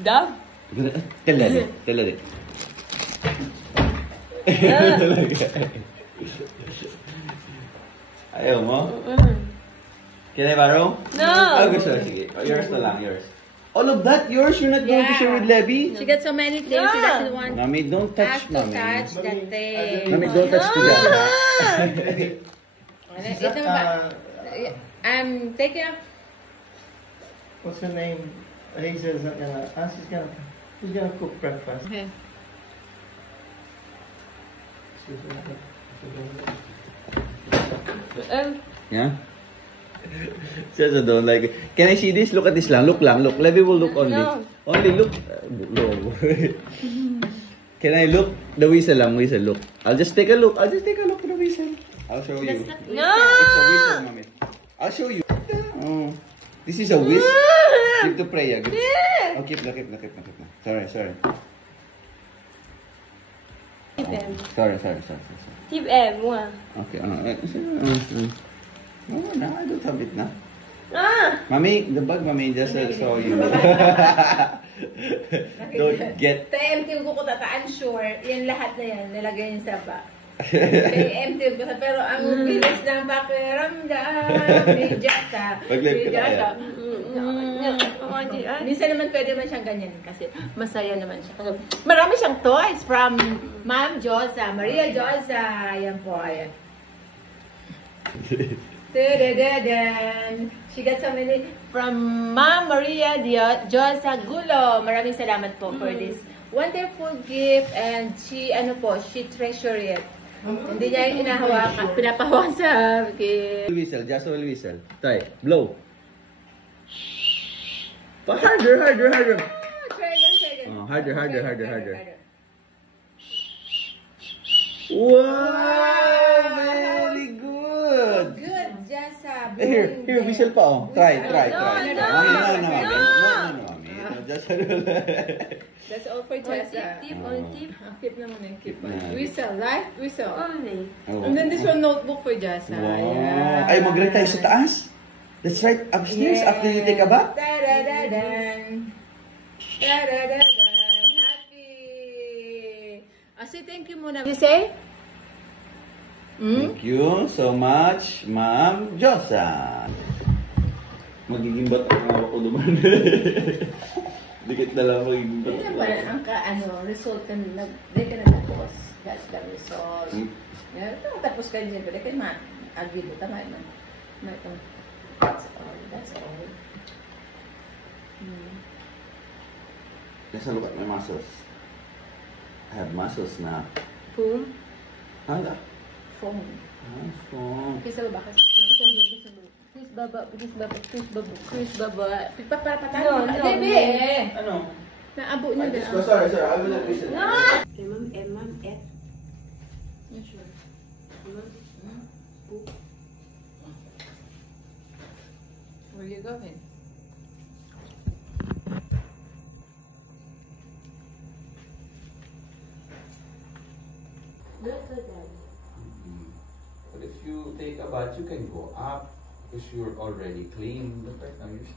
Dove? Tell Daddy. Tell Daddy. Ayaw mo? Can I borrow? No! Oh, gusto. Sige. Yours na lang, yours. All of that, yours? You're not going to share with Levy? She got so many things. She doesn't want Mommy, don't touch, us to Mommy. touch that thing. Mommy, don't touch to that. Ito ba? I'm taking up. What's her name? Hazel's not gonna. She's gonna cook breakfast. Okay. Yeah? Just don't like it. Can I see this? Look at this lang. Look lang. Look. Levy will look only. No. Only look. No. Can I look? The whistle lang. Whistle. Look. I'll just take a look. I'll just take a look at the whistle. I'll show you. No! It's a whistle, mommy. I'll show you. Oh. This is a whistle. Keep to pray. Yeah. Oh, keep na. Sorry. Sorry. Keep M, moi. Okay. No, I don't have it na. Ah! Mommy, the bag, Mommy, just saw you. Don't get... Ta-empty ko tataan, sure. Yan lahat na yan. Nilagay yung sapa. Ta-empty ko. Pero ang bilis ng pakiramdam. Bidjata. Paglipit Minsan naman pwede man siyang ganyan. Kasi masaya naman siya. Marami siyang toys from Ma'am Josa. Maria Josa. Ayan po. Ayan. She got so many from Ma'am Maria Josa Gulo. Maraming salamat po for this wonderful gift, and she treasure it. Hindi niya yung inahawakan, pinapahawakan sa Whistle, just a whistle. Try, blow. Harder. Try again. Oh, harder. Wow, very good. Good, Josa. Here, whistle pa oh. Try. No. Mommy. Just That's all for Josa. Tip. Keep naman yung keep. Yeah. Whistle, right? Whistle. Only. Oh. And then this one notebook for Josa. Wow. Yeah. Ay, mag-ride tayo sa taas. That's right, upstairs after you take a bath. Da-da-da-dan. Happy. Say thank you muna. You say? Thank you so much, Ma'am Josa. Magiging ba't ang hawak ko naman? Dikit na lang magiging ba't. Ang result ka na, di ka na tapos. That's the result. Tapos ka din, pwede kayo ma-argue mo. Tama naman. That's all. Let's look at my muscles. I have muscles now. Boom. Hala. Foam. Foam. Kisa baba. Chris baba. Pagpapapatalo ka. Debe! Ano? Naabo niya na. Sorry. I will not listen. Ma'am, et. Sure. Where you going? But if you take a bath, you can go up because you're already clean. But right now you're